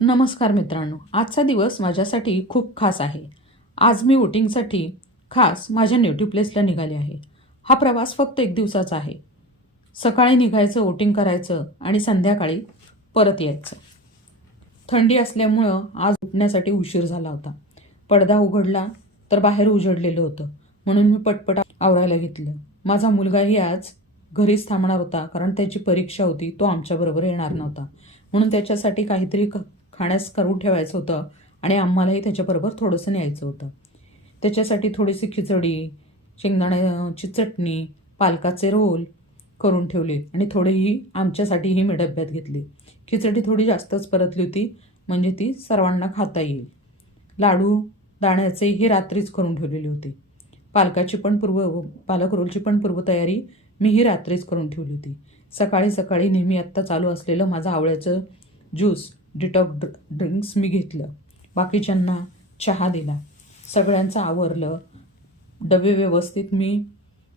नमस्कार मित्रांनो, आजचा दिवस माझ्यासाठी खूप खास आहे. आज मी वोटिंगसाठी खास माझ्या नेटिव्ह प्लेसला निघाले आहे. हा प्रवास फक्त एक दिवसाचा आहे. सकाळी निघायचं, वोटिंग करायचं आणि संध्याकाळी परत यायचं. थंडी असल्यामुळं आज उठण्यासाठी उशीर झाला होता. पडदा उघडला तर बाहेर उजडलेलं होतं, म्हणून मी पटपट आवरायला घेतलं. माझा मुलगाही आज घरीच थांबणार होता, कारण त्याची परीक्षा होती. तो आमच्याबरोबर येणार नव्हता, म्हणून त्याच्यासाठी काहीतरी खाण्यास करून ठेवायचं होतं आणि आम्हालाही त्याच्याबरोबर थोडंसं न्यायचं होतं. त्याच्यासाठी थोडीशी खिचडी, शेंगदाण्याची चटणी, पालकाचे रोल करून ठेवले आणि थोडीही आमच्यासाठीही मी डब्यात घेतली. खिचडी थोडी जास्तच परतली होती, म्हणजे ती सर्वांना खाता येईल. लाडू दाण्याचे हे रात्रीच करून ठेवलेली होती. पालक रोलची पण पूर्वतयारी मी ही रात्रीच करून ठेवली होती. सकाळी सकाळी नेहमी आत्ता चालू असलेलं माझं आवळ्याचं ज्यूस, डिटॉक्स ड्रिंक्स मी घेतलं. बाकीच्यांना चहा दिला. सगळ्यांचं आवरलं. डबे व्यवस्थित मी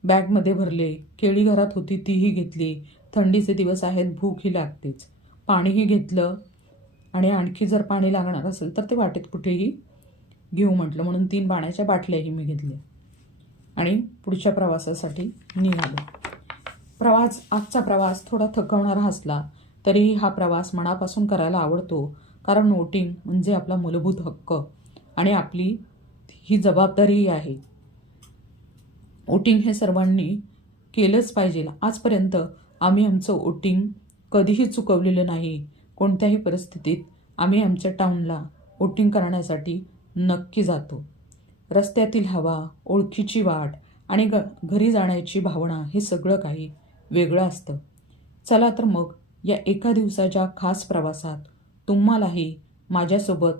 बॅगमध्ये भरले. केळी घरात होती तीही घेतली. थंडीचे दिवस आहेत, भूकही लागतेच. पाणीही घेतलं आणि आणखी जर पाणी लागणार असेल तर ते वाटेत कुठेही घेऊ म्हटलं, म्हणून 3 पाण्याच्या बाटल्याही मी घेतल्या आणि पुढच्या प्रवासासाठी निघालो. आजचा प्रवास थोडा थकवणारा असला तरीही हा प्रवास मनापासून करायला आवडतो, कारण वोटिंग म्हणजे आपला मूलभूत हक्क आणि आपली ही जबाबदारीही आहे. वोटिंग हे सर्वांनी केलंच पाहिजे. आजपर्यंत आम्ही आमचं वोटिंग कधीही चुकवलेलं नाही. कोणत्याही परिस्थितीत आम्ही आमच्या टाऊनला वोटिंग करण्यासाठी नक्की जातो. रस्त्यातील हवा, ओळखीची वाट आणि घरी जाण्याची भावना हे सगळं काही वेगळं असतं. चला तर मग या एका दिवसाच्या खास प्रवासात तुम्हालाही माझ्यासोबत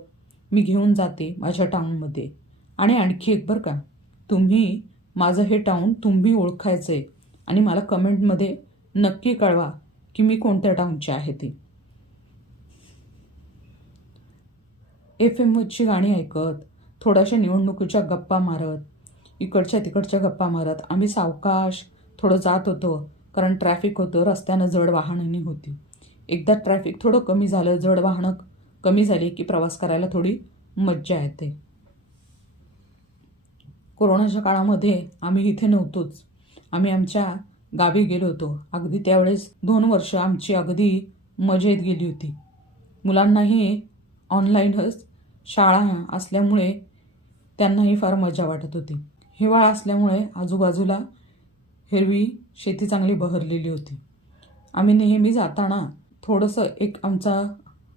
मी घेऊन जाते माझ्या टाऊनमध्ये. आणि आणखी एक बरं का, तुम्ही माझं हे टाऊन तुम्ही ओळखायचं आहे आणि मला कमेंटमध्ये नक्की कळवा की मी कोणत्या टाऊनची आहे ती. FM-वरची गाणी ऐकत, थोड्याशा निवडणुकीच्या गप्पा मारत, इकडच्या तिकडच्या गप्पा मारत आम्ही सावकाश थोडं जात होतो, कारण ट्रॅफिक होतं. रस्त्यानं जड वाहनंही होती. एकदा ट्रॅफिक थोडं कमी झालं, जड वाहनं कमी झाली की प्रवास करायला थोडी मज्जा येते. कोरोनाच्या काळामध्ये आम्ही इथे नव्हतोच. आम्ही आमच्या गावी गेलो होतो. अगदी त्यावेळेस 2 वर्ष आमची अगदी मजेत गेली होती. मुलांनाही ऑनलाईनच शाळा असल्यामुळे त्यांनाही फार मजा वाटत होती. हिवाळा असल्यामुळे आजूबाजूला हिरवी शेती चांगली बहरलेली होती. आम्ही नेहमी जाताना थोडंसं एक आमचा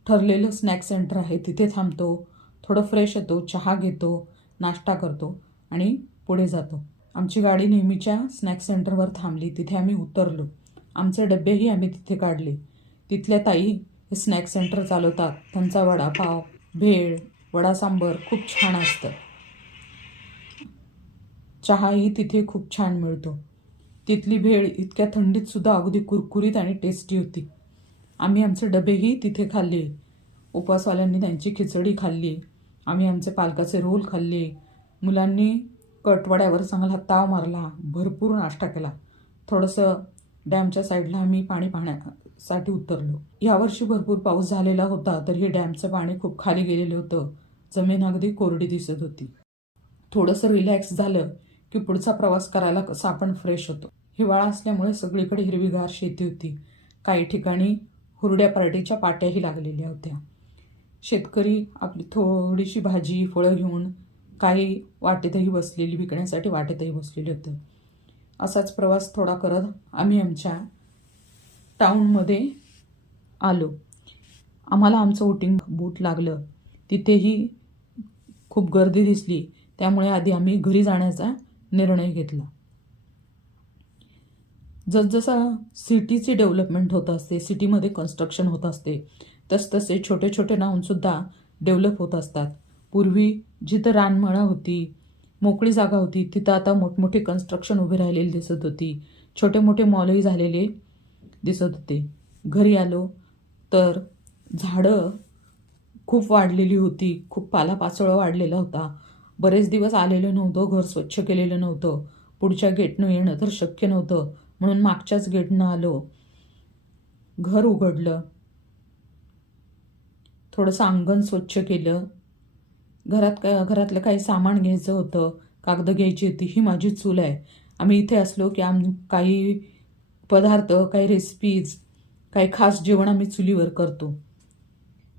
ठरलेलं स्नॅक सेंटर आहे, तिथे थांबतो, थोडं फ्रेश होतो, चहा घेतो, नाश्ता करतो आणि पुढे जातो. आमची गाडी नेहमीच्या स्नॅक सेंटरवर थांबली. तिथे आम्ही उतरलो. आमचे डब्बेही आम्ही तिथे काढले. तिथल्या ताई हे स्नॅक सेंटर चालवतात. त्यांचा वडापाव, भेळ, वडा सांबर खूप छान असतं. चहाही तिथे खूप छान मिळतो. तिथली भेळ इतक्या थंडीत सुद्धा अगदी कुरकुरीत आणि टेस्टी होती. आम्ही आमचे डबेही तिथे खाल्ले. उपवासवाल्यांनी त्यांची खिचडी खाल्ली. आम्ही आमचे पालकाचे रोल खाल्ले. मुलांनी कटवड्यावर चांगला ताव मारला. भरपूर नाश्ता केला. थोडंसं डॅमच्या साईडला आम्ही पाणी पाहण्यासाठी उतरलो. यावर्षी भरपूर पाऊस झालेला होता, तर हे डॅमचं पाणी खूप खाली गेलेलं होतं. जमीन अगदी कोरडी दिसत होती. थोडंसं रिलॅक्स झालं की पुढचा प्रवास करायला कसं आपण फ्रेश होतो. हिवाळा असल्यामुळे सगळीकडे हिरवीगार शेती होती. काही ठिकाणी हुरड्या पार्टीच्या पाट्याही लागलेल्या होत्या. शेतकरी आपली थोडीशी भाजी, फळं घेऊन काही वाटेतही विकण्यासाठी वाटेतही बसलेले होते. असाच प्रवास थोडा करत आम्ही आमच्या टाऊनमध्ये आलो. आम्हाला आमचं वोटिंग बूथ लागलं. तिथेही खूप गर्दी दिसली, त्यामुळे आधी आम्ही घरी जाण्याचा निर्णय घेतला. जसजसं सिटीची डेव्हलपमेंट होत असते, सिटीमध्ये कन्स्ट्रक्शन होत असते, तसतसे छोटे छोटे टाऊनसुद्धा डेव्हलप होत असतात. पूर्वी जिथं रानमळा होती, मोकळी जागा होती, तिथं आता मोठमोठे कन्स्ट्रक्शन उभे राहिलेली दिसत होती. छोटे मोठे मॉलही झालेले दिसत होते. घरी आलो तर झाडं खूप वाढलेली होती. खूप पालापाचोळा वाढलेला होता. बरेच दिवस आलेलं नव्हतं, घर स्वच्छ केलेलं नव्हतं. पुढच्या गेटनं येणं तर शक्य नव्हतं, म्हणून मागच्याच गेटनं आलो. घर उघडलं. थोडंसं अंगण स्वच्छ केलं. घरातलं काही सामान घ्यायचं होतं, कागद घ्यायची होती. ही माझी चूल आहे. आम्ही इथे असलो की काही पदार्थ, काही रेसिपीज, काही खास जेवण आम्ही चुलीवर करतो.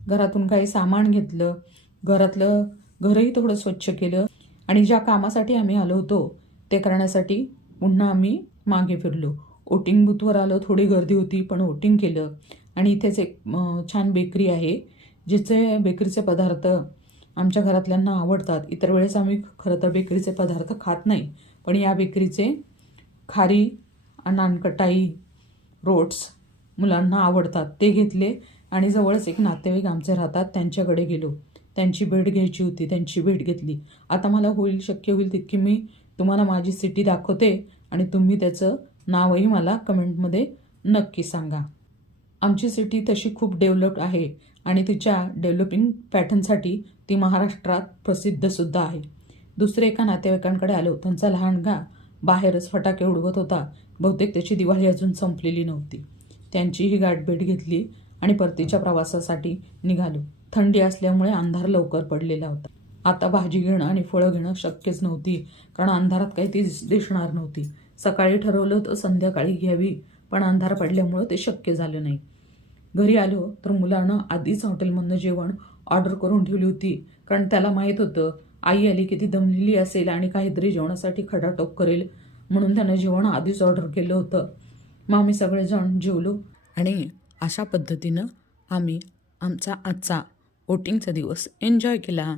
घरातून काही सामान घेतलं, घरही थोडं स्वच्छ केलं आणि ज्या कामासाठी आम्ही आलो होतो ते करण्यासाठी पुन्हा आम्ही मागे फिरलो. वोटिंग बूथवर आलो. थोडी गर्दी होती पण वोटिंग केलं. आणि इथेच एक छान बेकरी आहे, जिचे बेकरीचे पदार्थ आमच्या घरातल्यांना आवडतात. इतर वेळेस आम्ही खरं तर बेकरीचे पदार्थ खात नाही, पण या बेकरीचे खारी, नानकटाई, रोट्स मुलांना आवडतात. ते घेतले आणि जवळच एक नातेवाईक आमचे राहतात, त्यांच्याकडे गेलो. त्यांची भेट घ्यायची होती, त्यांची भेट घेतली. आता मला शक्य होईल तितकी मी तुम्हाला माझी सिटी दाखवते आणि तुम्ही त्याचं नावही मला कमेंटमध्ये नक्की सांगा. आमची सिटी तशी खूप डेव्हलप्ड आहे आणि तिच्या डेव्हलपिंग पॅटर्नसाठी ती महाराष्ट्रात प्रसिद्धसुद्धा आहे. दुसरे एका नातेवाईकांकडे आलो. त्यांचा लहानगा बाहेरच फटाके उडवत होता. बहुतेक त्याची दिवाळी अजून संपलेली नव्हती. त्यांचीही गाठभेट घेतली आणि परतीच्या प्रवासासाठी निघालो. थंडी असल्यामुळे अंधार लवकर पडलेला होता. आता भाजी घेणं आणि फळं घेणं शक्यच नव्हती, कारण अंधारात काही ती दिसणार नव्हती. सकाळी ठरवलं होतं संध्याकाळी घ्यावी, पण अंधार पडल्यामुळं ते शक्य झालं नाही. घरी आलो तर मुलानं आधीच हॉटेलमधनं जेवण ऑर्डर करून ठेवली होती, कारण त्याला माहीत होतं आई आली की ती दमलेली असेल आणि काहीतरी जेवणासाठी खटाटोप करेल, म्हणून त्यानं जेवण आधीच ऑर्डर केलं होतं. मग आम्ही सगळेजण जेवलो आणि अशा पद्धतीनं आम्ही आमचा आजचा वोटिंगचा दिवस एन्जॉय केला.